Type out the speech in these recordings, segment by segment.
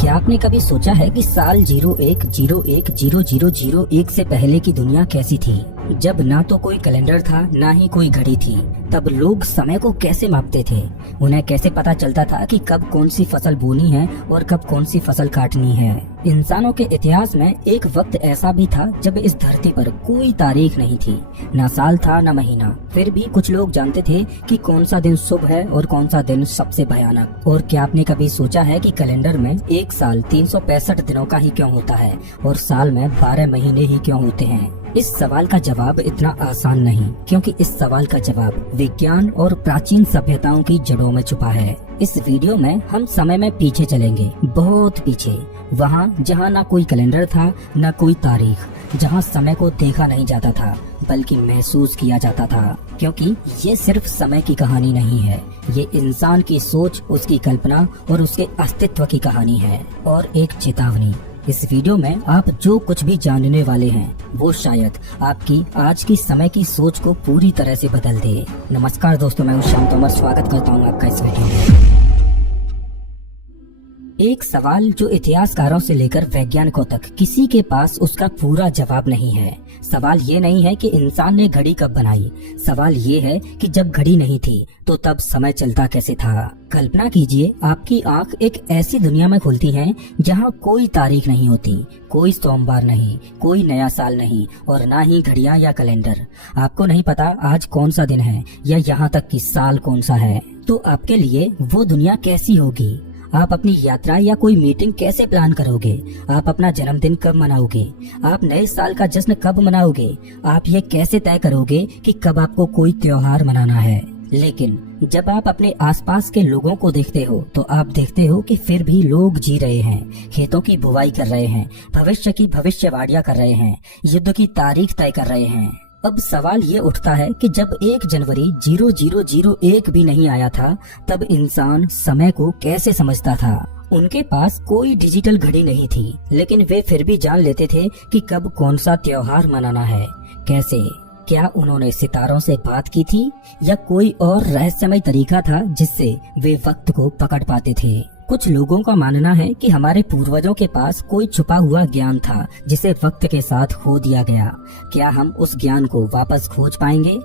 क्या आपने कभी सोचा है कि साल 01010001 से पहले की दुनिया कैसी थी, जब ना तो कोई कैलेंडर था ना ही कोई घड़ी थी। तब लोग समय को कैसे मापते थे, उन्हें कैसे पता चलता था कि कब कौन सी फसल बोनी है और कब कौन सी फसल काटनी है। इंसानों के इतिहास में एक वक्त ऐसा भी था जब इस धरती पर कोई तारीख नहीं थी, ना साल था ना महीना। फिर भी कुछ लोग जानते थे कि कौन सा दिन शुभ है और कौन सा दिन सबसे भयानक। और क्या आपने कभी सोचा है कि कैलेंडर में एक साल 365 दिनों का ही क्यों होता है और साल में 12 महीने ही क्यों होते हैं? इस सवाल का जवाब इतना आसान नहीं, क्योंकि इस सवाल का जवाब विज्ञान और प्राचीन सभ्यताओं की जड़ों में छुपा है। इस वीडियो में हम समय में पीछे चलेंगे, बहुत पीछे, वहाँ जहाँ ना कोई कैलेंडर था ना कोई तारीख, जहाँ समय को देखा नहीं जाता था बल्कि महसूस किया जाता था। क्योंकि ये सिर्फ समय की कहानी नहीं है, ये इंसान की सोच, उसकी कल्पना और उसके अस्तित्व की कहानी है। और एक चेतावनी, इस वीडियो में आप जो कुछ भी जानने वाले हैं वो शायद आपकी आज की समय की सोच को पूरी तरह से बदल दे। नमस्कार दोस्तों, मैं हूं श्याम तोमर, स्वागत करता हूं आपका इस वीडियो में। एक सवाल जो इतिहासकारों से लेकर वैज्ञानिकों तक किसी के पास उसका पूरा जवाब नहीं है। सवाल ये नहीं है कि इंसान ने घड़ी कब बनाई, सवाल ये है कि जब घड़ी नहीं थी तो तब समय चलता कैसे था। कल्पना कीजिए, आपकी आंख एक ऐसी दुनिया में खुलती है जहां कोई तारीख नहीं होती, कोई सोमवार नहीं, कोई नया साल नहीं और ना ही घड़ियां या कैलेंडर। आपको नहीं पता आज कौन सा दिन है या यहाँ तक कि साल कौन सा है। तो आपके लिए वो दुनिया कैसी होगी? आप अपनी यात्रा या कोई मीटिंग कैसे प्लान करोगे? आप अपना जन्मदिन कब मनाओगे? आप नए साल का जश्न कब मनाओगे? आप ये कैसे तय करोगे कि कब आपको कोई त्योहार मनाना है? लेकिन जब आप अपने आसपास के लोगों को देखते हो तो आप देखते हो कि फिर भी लोग जी रहे हैं, खेतों की बुवाई कर रहे हैं, भविष्य की भविष्यवाणियां कर रहे हैं, युद्ध की तारीख तय कर रहे हैं। अब सवाल ये उठता है कि जब 1 जनवरी 0001 भी नहीं आया था, तब इंसान समय को कैसे समझता था? उनके पास कोई डिजिटल घड़ी नहीं थी, लेकिन वे फिर भी जान लेते थे कि कब कौन सा त्योहार मनाना है। कैसे? क्या उन्होंने सितारों से बात की थी या कोई और रहस्यमय तरीका था जिससे वे वक्त को पकड़ पाते थे? कुछ लोगों का मानना है कि हमारे पूर्वजों के पास कोई छुपा हुआ ज्ञान था जिसे वक्त के साथ खो दिया गया। क्या हम उस ज्ञान को वापस खोज पाएंगे?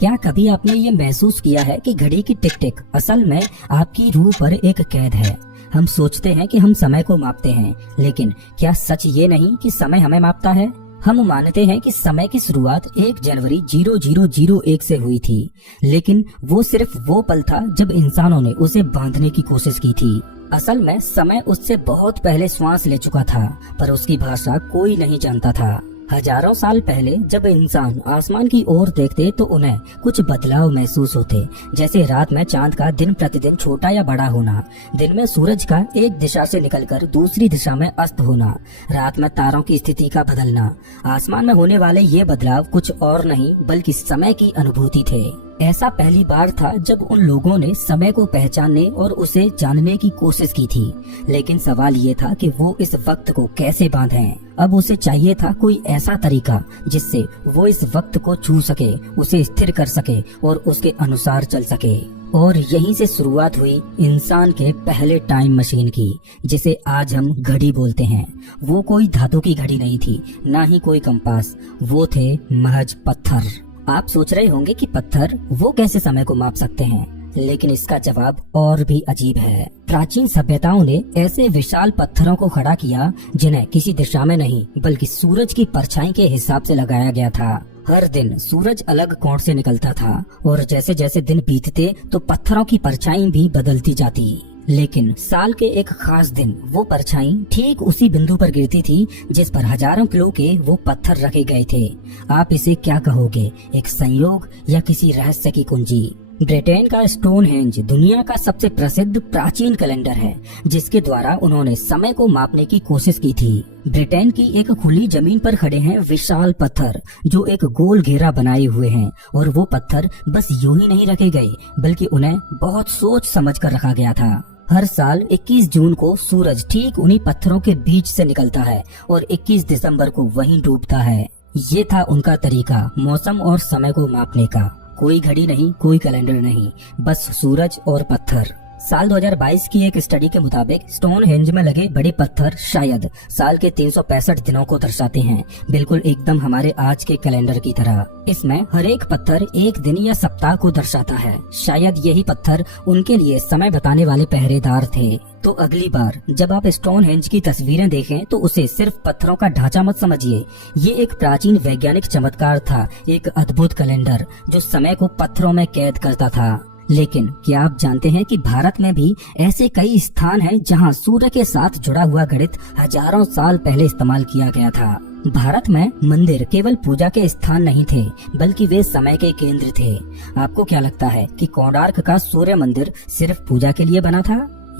क्या कभी आपने ये महसूस किया है कि घड़ी की टिक टिक असल में आपकी रूह पर एक कैद है? हम सोचते हैं कि हम समय को मापते हैं, लेकिन क्या सच ये नहीं कि समय हमें मापता है? हम मानते हैं कि समय की शुरुआत 1 जनवरी 0001 से हुई थी, लेकिन वो सिर्फ वो पल था जब इंसानों ने उसे बांधने की कोशिश की थी। असल में समय उससे बहुत पहले श्वास ले चुका था, पर उसकी भाषा कोई नहीं जानता था। हजारों साल पहले जब इंसान आसमान की ओर देखते तो उन्हें कुछ बदलाव महसूस होते, जैसे रात में चांद का दिन प्रतिदिन छोटा या बड़ा होना, दिन में सूरज का एक दिशा से निकलकर दूसरी दिशा में अस्त होना, रात में तारों की स्थिति का बदलना। आसमान में होने वाले ये बदलाव कुछ और नहीं बल्कि समय की अनुभूति थे। ऐसा पहली बार था जब उन लोगों ने समय को पहचानने और उसे जानने की कोशिश की थी, लेकिन सवाल ये था कि वो इस वक्त को कैसे बांधें। अब उसे चाहिए था कोई ऐसा तरीका जिससे वो इस वक्त को छू सके, उसे स्थिर कर सके और उसके अनुसार चल सके। और यहीं से शुरुआत हुई इंसान के पहले टाइम मशीन की, जिसे आज हम घड़ी बोलते हैं। वो कोई धातु की घड़ी नहीं थी, ना ही कोई कंपास, वो थे महज पत्थर। आप सोच रहे होंगे कि पत्थर वो कैसे समय को माप सकते हैं, लेकिन इसका जवाब और भी अजीब है। प्राचीन सभ्यताओं ने ऐसे विशाल पत्थरों को खड़ा किया जिन्हें किसी दिशा में नहीं बल्कि सूरज की परछाई के हिसाब से लगाया गया था। हर दिन सूरज अलग कोण से निकलता था और जैसे जैसे दिन बीतते तो पत्थरों की परछाई भी बदलती जाती। लेकिन साल के एक खास दिन वो परछाई ठीक उसी बिंदु पर गिरती थी जिस पर हजारों किलो के वो पत्थर रखे गए थे। आप इसे क्या कहोगे, एक संयोग या किसी रहस्य की कुंजी? ब्रिटेन का स्टोनहेंज दुनिया का सबसे प्रसिद्ध प्राचीन कैलेंडर है, जिसके द्वारा उन्होंने समय को मापने की कोशिश की थी। ब्रिटेन की एक खुली जमीन पर खड़े हैं विशाल पत्थर जो एक गोल घेरा बनाए हुए हैं, और वो पत्थर बस यूं ही नहीं रखे गए बल्कि उन्हें बहुत सोच समझ कर रखा गया था। हर साल 21 जून को सूरज ठीक उन्हीं पत्थरों के बीच से निकलता है और 21 दिसंबर को वहीं डूबता है। ये था उनका तरीका मौसम और समय को मापने का। कोई घड़ी नहीं, कोई कैलेंडर नहीं, बस सूरज और पत्थर। साल 2022 की एक स्टडी के मुताबिक स्टोनहेंज में लगे बड़े पत्थर शायद साल के 365 दिनों को दर्शाते हैं, बिल्कुल एकदम हमारे आज के कैलेंडर की तरह। इसमें हर एक पत्थर एक दिन या सप्ताह को दर्शाता है। शायद यही पत्थर उनके लिए समय बताने वाले पहरेदार थे। तो अगली बार जब आप स्टोनहेंज की तस्वीरें देखें तो उसे सिर्फ पत्थरों का ढांचा मत समझिए। ये एक प्राचीन वैज्ञानिक चमत्कार था, एक अद्भुत कैलेंडर जो समय को पत्थरों में कैद करता था। लेकिन क्या आप जानते हैं कि भारत में भी ऐसे कई स्थान हैं जहां सूर्य के साथ जुड़ा हुआ गणित हजारों साल पहले इस्तेमाल किया गया था। भारत में मंदिर केवल पूजा के स्थान नहीं थे, बल्कि वे समय के केंद्र थे। आपको क्या लगता है कि कोणार्क का सूर्य मंदिर सिर्फ पूजा के लिए बना था,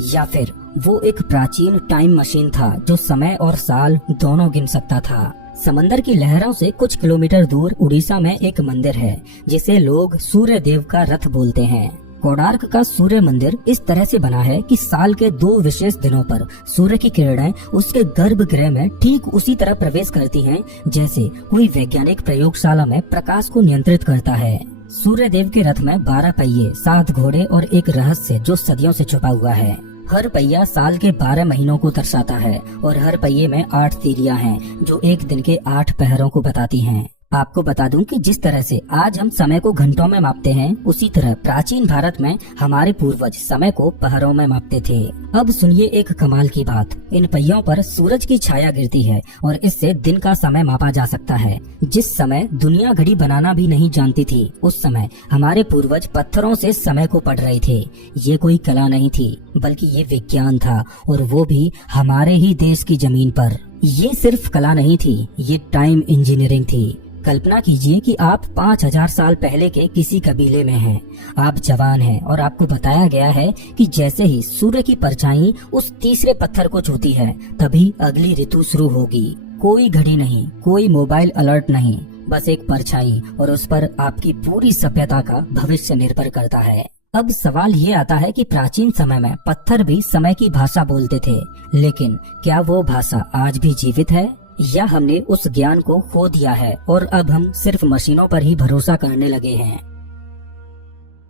या फिर वो एक प्राचीन टाइम मशीन था जो समय और साल दोनों गिन सकता था? समंदर की लहरों से कुछ किलोमीटर दूर उड़ीसा में एक मंदिर है जिसे लोग सूर्य देव का रथ बोलते हैं। कोणार्क का सूर्य मंदिर इस तरह से बना है कि साल के 2 विशेष दिनों पर सूर्य की किरणें उसके गर्भगृह में ठीक उसी तरह प्रवेश करती हैं जैसे कोई वैज्ञानिक प्रयोगशाला में प्रकाश को नियंत्रित करता है। सूर्य देव के रथ में 12 पहिए, 7 घोड़े और एक रहस्य जो सदियों से छुपा हुआ है। हर पहिया साल के 12 महीनों को दर्शाता है और हर पहिए में 8 तीलियां हैं जो एक दिन के 8 पहरों को बताती हैं। आपको बता दूं कि जिस तरह से आज हम समय को घंटों में मापते हैं, उसी तरह प्राचीन भारत में हमारे पूर्वज समय को पहरों में मापते थे। अब सुनिए एक कमाल की बात। इन पहियों पर सूरज की छाया गिरती है और इससे दिन का समय मापा जा सकता है। जिस समय दुनिया घड़ी बनाना भी नहीं जानती थी, उस समय हमारे पूर्वज पत्थरों से समय को पढ़ रहे थे। ये कोई कला नहीं थी, बल्कि ये विज्ञान था, और वो भी हमारे ही देश की जमीन पर। ये सिर्फ कला नहीं थी, ये टाइम इंजीनियरिंग थी। कल्पना कीजिए कि आप 5000 साल पहले के किसी कबीले में हैं। आप जवान हैं और आपको बताया गया है कि जैसे ही सूर्य की परछाई उस तीसरे पत्थर को छूती है, तभी अगली ऋतु शुरू होगी। कोई घड़ी नहीं, कोई मोबाइल अलर्ट नहीं, बस एक परछाई, और उस पर आपकी पूरी सभ्यता का भविष्य निर्भर करता है। अब सवाल ये आता है कि प्राचीन समय में पत्थर भी समय की भाषा बोलते थे, लेकिन क्या वो भाषा आज भी जीवित है, या हमने उस ज्ञान को खो दिया है और अब हम सिर्फ मशीनों पर ही भरोसा करने लगे हैं?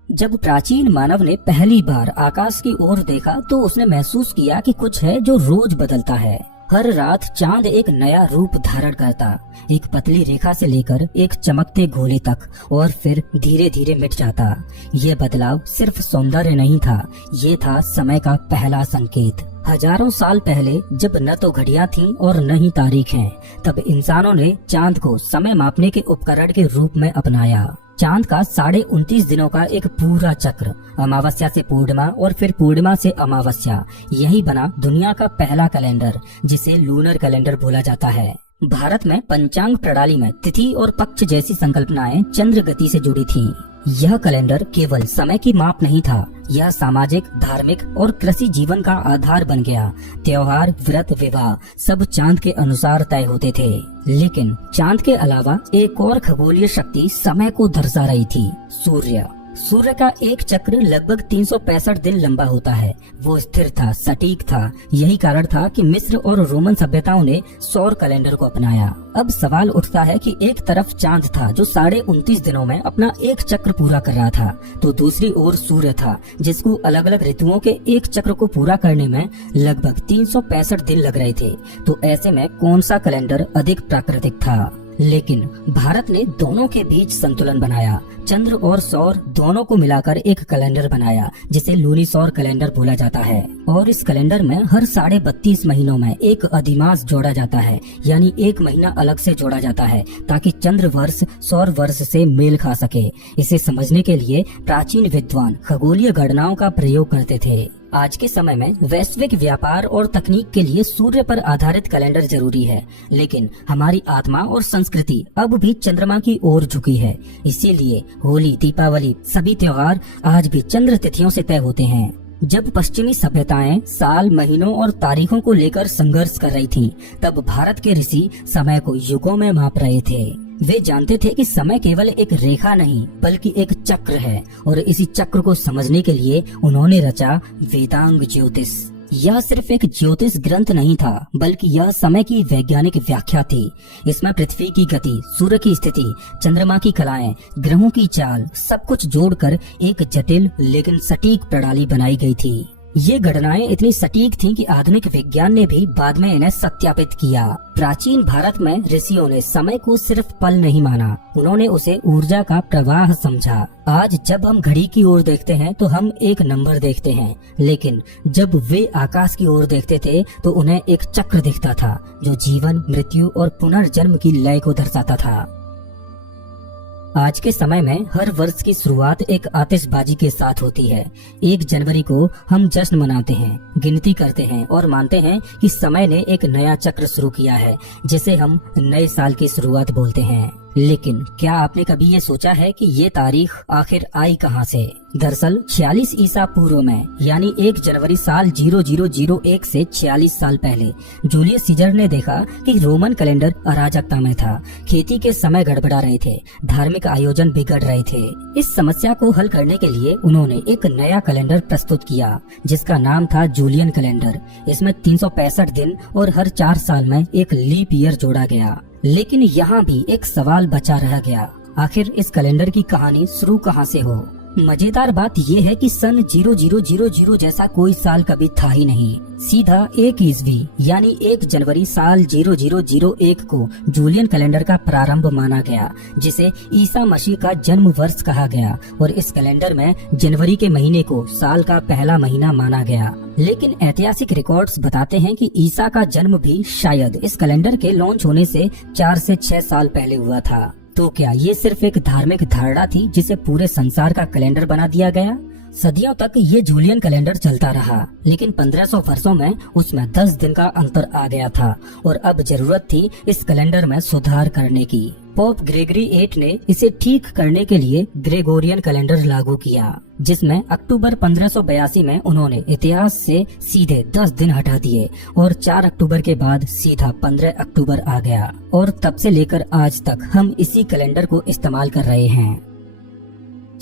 जब प्राचीन मानव ने पहली बार आकाश की ओर देखा तो उसने महसूस किया कि कुछ है जो रोज बदलता है। हर रात चांद एक नया रूप धारण करता, एक पतली रेखा से लेकर एक चमकते गोले तक, और फिर धीरे धीरे मिट जाता। ये बदलाव सिर्फ सौंदर्य नहीं था, ये था समय का पहला संकेत। हजारों साल पहले जब न तो घड़ियां थीं और न ही तारीख हैं, तब इंसानों ने चांद को समय मापने के उपकरण के रूप में अपनाया। चांद का 29.5 दिनों का एक पूरा चक्र, अमावस्या से पूर्णिमा और फिर पूर्णिमा से अमावस्या, यही बना दुनिया का पहला कैलेंडर, जिसे लूनर कैलेंडर बोला जाता है। भारत में पंचांग प्रणाली में तिथि और पक्ष जैसी संकल्पनाएं चंद्र गति से जुड़ी थीं। यह कैलेंडर केवल समय की माप नहीं था, यह सामाजिक, धार्मिक और कृषि जीवन का आधार बन गया। त्योहार, व्रत, विवाह सब चांद के अनुसार तय होते थे। लेकिन चांद के अलावा एक और खगोलीय शक्ति समय को दर्शा रही थी, सूर्य। सूर्य का एक चक्र लगभग 365 दिन लंबा होता है। वो स्थिर था, सटीक था। यही कारण था कि मिस्र और रोमन सभ्यताओं ने सौर कैलेंडर को अपनाया। अब सवाल उठता है कि एक तरफ चांद था जो 29.5 दिनों में अपना एक चक्र पूरा कर रहा था, तो दूसरी ओर सूर्य था जिसको अलग अलग ऋतुओं के एक चक्र को पूरा करने में लगभग 365 दिन लग रहे थे। तो ऐसे में कौन सा कैलेंडर अधिक प्राकृतिक था? लेकिन भारत ने दोनों के बीच संतुलन बनाया। चंद्र और सौर दोनों को मिलाकर एक कैलेंडर बनाया जिसे लूनी सौर कैलेंडर बोला जाता है। और इस कैलेंडर में हर 32.5 महीनों में एक अधिमास जोड़ा जाता है, यानी एक महीना अलग से जोड़ा जाता है ताकि चंद्र वर्ष सौर वर्ष से मेल खा सके। इसे समझने के लिए प्राचीन विद्वान खगोलीय गणनाओं का प्रयोग करते थे। आज के समय में वैश्विक व्यापार और तकनीक के लिए सूर्य पर आधारित कैलेंडर जरूरी है, लेकिन हमारी आत्मा और संस्कृति अब भी चंद्रमा की ओर झुकी है। इसीलिए होली, दीपावली, सभी त्योहार आज भी चंद्र तिथियों से तय होते हैं। जब पश्चिमी सभ्यताएं साल, महीनों और तारीखों को लेकर संघर्ष कर रही थीं, तब भारत के ऋषि समय को युगों में माप रहे थे। वे जानते थे कि समय केवल एक रेखा नहीं बल्कि एक चक्र है, और इसी चक्र को समझने के लिए उन्होंने रचा वेदांग ज्योतिष। यह सिर्फ एक ज्योतिष ग्रंथ नहीं था, बल्कि यह समय की वैज्ञानिक व्याख्या थी। इसमें पृथ्वी की गति, सूर्य की स्थिति, चंद्रमा की कलाएं, ग्रहों की चाल, सब कुछ जोड़कर एक जटिल लेकिन सटीक प्रणाली बनाई गई थी। ये गणनाएं इतनी सटीक थीं कि आधुनिक विज्ञान ने भी बाद में इन्हें सत्यापित किया। प्राचीन भारत में ऋषियों ने समय को सिर्फ पल नहीं माना, उन्होंने उसे ऊर्जा का प्रवाह समझा। आज जब हम घड़ी की ओर देखते हैं तो हम एक नंबर देखते हैं, लेकिन जब वे आकाश की ओर देखते थे तो उन्हें एक चक्र दिखता था जो जीवन, मृत्यु और पुनर्जन्म की लय को दर्शाता था। आज के समय में हर वर्ष की शुरुआत एक आतिशबाजी के साथ होती है। 1 जनवरी को हम जश्न मनाते हैं, गिनती करते हैं और मानते हैं कि समय ने एक नया चक्र शुरू किया है, जिसे हम नए साल की शुरुआत बोलते हैं। लेकिन क्या आपने कभी ये सोचा है कि ये तारीख आखिर आई कहाँ से? दरअसल 46 ईसा पूर्व में, यानी 1 जनवरी साल 0001 से 46 साल पहले जूलियस सीजर ने देखा कि रोमन कैलेंडर अराजकता में था। खेती के समय गड़बड़ा रहे थे, धार्मिक आयोजन बिगड़ रहे थे। इस समस्या को हल करने के लिए उन्होंने एक नया कैलेंडर प्रस्तुत किया, जिसका नाम था जूलियन कैलेंडर। इसमें 365 दिन और हर 4 साल में एक लीप ईयर जोड़ा गया। लेकिन यहाँ भी एक सवाल बचा रह गया, आखिर इस कैलेंडर की कहानी शुरू कहाँ से हो? मजेदार बात यह है कि सन 0000 जैसा कोई साल कभी था ही नहीं। सीधा 1 ईस्वी यानी 1 जनवरी साल 0001 को जूलियन कैलेंडर का प्रारंभ माना गया, जिसे ईसा मसीह का जन्म वर्ष कहा गया। और इस कैलेंडर में जनवरी के महीने को साल का पहला महीना माना गया। लेकिन ऐतिहासिक रिकॉर्ड्स बताते हैं कि ईसा का जन्म भी शायद इस कैलेंडर के लॉन्च होने से 4 से 6 साल पहले हुआ था। तो क्या ये सिर्फ एक धार्मिक धारणा थी जिसे पूरे संसार का कैलेंडर बना दिया गया? सदियों तक ये जूलियन कैलेंडर चलता रहा, लेकिन 1500 वर्षों में उसमें 10 दिन का अंतर आ गया था और अब जरूरत थी इस कैलेंडर में सुधार करने की। पोप ग्रेगरी 8 ने इसे ठीक करने के लिए ग्रेगोरियन कैलेंडर लागू किया, जिसमें अक्टूबर 1582 में उन्होंने इतिहास से सीधे 10 दिन हटा दिए और 4 अक्टूबर के बाद सीधा 15 अक्टूबर आ गया। और तब से लेकर आज तक हम इसी कैलेंडर को इस्तेमाल कर रहे हैं।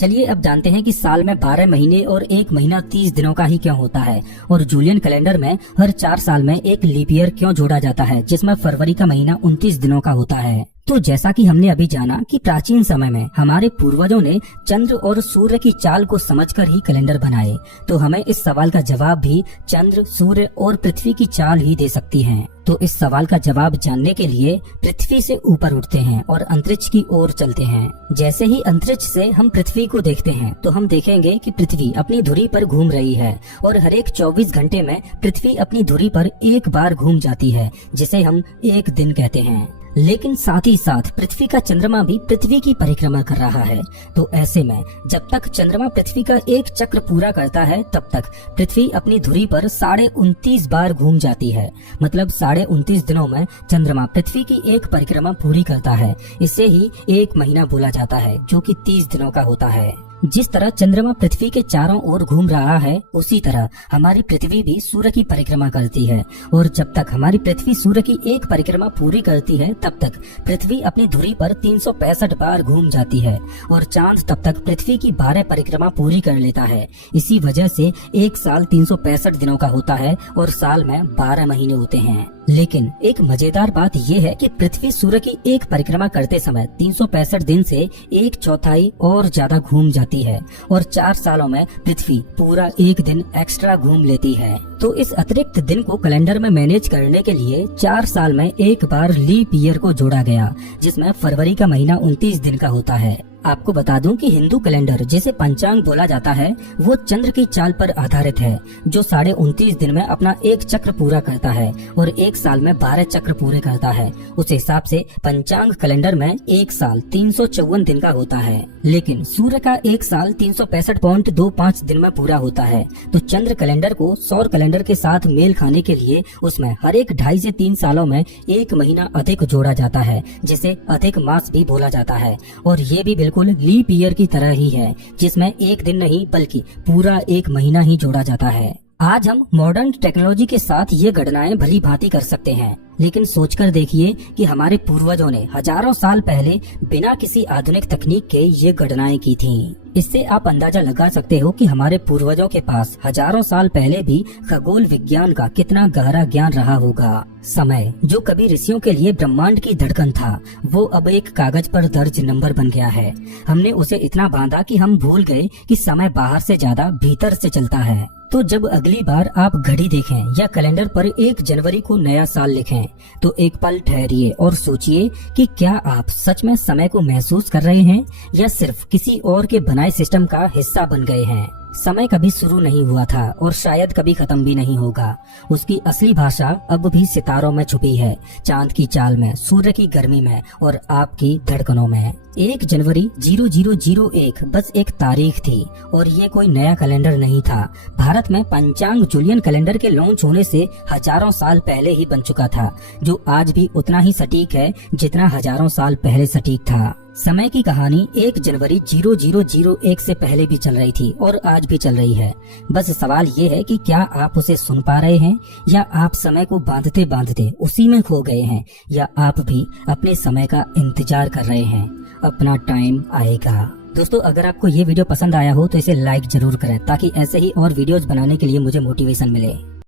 चलिए अब जानते हैं कि साल में 12 महीने और 1 महीना 30 दिनों का ही क्यों होता है, और जूलियन कैलेंडर में हर 4 साल में एक लीप ईयर क्यों जोड़ा जाता है, जिसमें फरवरी का महीना 29 दिनों का होता है। तो जैसा कि हमने अभी जाना कि प्राचीन समय में हमारे पूर्वजों ने चंद्र और सूर्य की चाल को समझकर ही कैलेंडर बनाए, तो हमें इस सवाल का जवाब भी चंद्र, सूर्य और पृथ्वी की चाल ही दे सकती है। तो इस सवाल का जवाब जानने के लिए पृथ्वी से ऊपर उठते हैं और अंतरिक्ष की ओर चलते हैं। जैसे ही अंतरिक्ष से हम पृथ्वी को देखते हैं तो हम देखेंगे कि पृथ्वी अपनी धुरी पर घूम रही है और हर एक 24 घंटे में पृथ्वी अपनी धुरी पर एक बार घूम जाती है, जिसे हम एक दिन कहते हैं। लेकिन साथ ही साथ पृथ्वी का चंद्रमा भी पृथ्वी की परिक्रमा कर रहा है। तो ऐसे में जब तक चंद्रमा पृथ्वी का एक चक्र पूरा करता है, तब तक पृथ्वी अपनी धुरी पर 29.5 बार घूम जाती है। मतलब 29.5 दिनों में चंद्रमा पृथ्वी की एक परिक्रमा पूरी करता है। इसे ही एक महीना बोला जाता है, जो कि 30 दिनों का होता है। जिस तरह चंद्रमा पृथ्वी के चारों ओर घूम रहा है, उसी तरह हमारी पृथ्वी भी सूर्य की परिक्रमा करती है। और जब तक हमारी पृथ्वी सूर्य की एक परिक्रमा पूरी करती है, तब तक पृथ्वी अपनी धुरी पर 365 बार घूम जाती है और चांद तब तक पृथ्वी की 12 परिक्रमा पूरी कर लेता है। इसी वजह से एक साल 365 दिनों का होता है और साल में 12 महीने होते हैं। लेकिन एक मजेदार बात यह है कि पृथ्वी सूर्य की एक परिक्रमा करते समय 365 दिन से 1/4 और ज्यादा घूम जाती है और 4 सालों में पृथ्वी पूरा एक दिन एक्स्ट्रा घूम लेती है। तो इस अतिरिक्त दिन को कैलेंडर में मैनेज करने के लिए 4 साल में एक बार लीप ईयर को जोड़ा गया, जिसमें फरवरी का महीना 29 दिन का होता है। आपको बता दूं कि हिंदू कैलेंडर, जिसे पंचांग बोला जाता है, वो चंद्र की चाल पर आधारित है, जो 29.5 दिन में अपना एक चक्र पूरा करता है और एक साल में 12 चक्र पूरे करता है। उस हिसाब से पंचांग कैलेंडर में एक साल 354 दिन का होता है। लेकिन सूर्य का एक साल 365.25 दिन में पूरा होता है। तो चंद्र कैलेंडर को सौर कैलेंडर के साथ मेल खाने के लिए उसमें हर एक 2.5 से 3 सालों में एक महीना अधिक जोड़ा जाता है, जिसे अधिक मास भी बोला जाता है। और ये भी बिल्कुल लीप ईयर की तरह ही है, जिसमें एक दिन नहीं बल्कि पूरा एक महीना ही जोड़ा जाता है। आज हम मॉडर्न टेक्नोलॉजी के साथ ये गणनाएं भली भांति कर सकते हैं, लेकिन सोचकर देखिए कि हमारे पूर्वजों ने हजारों साल पहले बिना किसी आधुनिक तकनीक के ये गणनाएं की थीं। इससे आप अंदाजा लगा सकते हो कि हमारे पूर्वजों के पास हजारों साल पहले भी खगोल विज्ञान का कितना गहरा ज्ञान रहा होगा। समय, जो कभी ऋषियों के लिए ब्रह्मांड की धड़कन था, वो अब एक कागज पर दर्ज नंबर बन गया है। हमने उसे इतना बांधा कि हम भूल गए कि समय बाहर से ज्यादा भीतर से चलता है। तो जब अगली बार आप घड़ी देखें या कैलेंडर पर 1 जनवरी को नया साल लिखें, तो एक पल ठहरिए और सोचिए कि क्या आप सच में समय को महसूस कर रहे हैं या सिर्फ किसी और के बनाए सिस्टम का हिस्सा बन गए हैं। समय कभी शुरू नहीं हुआ था और शायद कभी खत्म भी नहीं होगा। उसकी असली भाषा अब भी सितारों में छुपी है, चांद की चाल में, सूर्य की गर्मी में और आपकी धड़कनों में। 1 जनवरी 0001 बस एक तारीख थी और ये कोई नया कैलेंडर नहीं था। भारत में पंचांग जूलियन कैलेंडर के लॉन्च होने से हजारों साल पहले ही बन चुका था, जो आज भी उतना ही सटीक है जितना हजारों साल पहले सटीक था। समय की कहानी 1 जनवरी 0001 से पहले भी चल रही थी और आज भी चल रही है। बस सवाल ये है कि क्या आप उसे सुन पा रहे हैं या आप समय को बांधते बांधते उसी में खो गए हैं, या आप भी अपने समय का इंतजार कर रहे हैं। अपना टाइम आएगा। दोस्तों, अगर आपको ये वीडियो पसंद आया हो तो इसे लाइक जरूर करें ताकि ऐसे ही और वीडियोस बनाने के लिए मुझे मोटिवेशन मिले।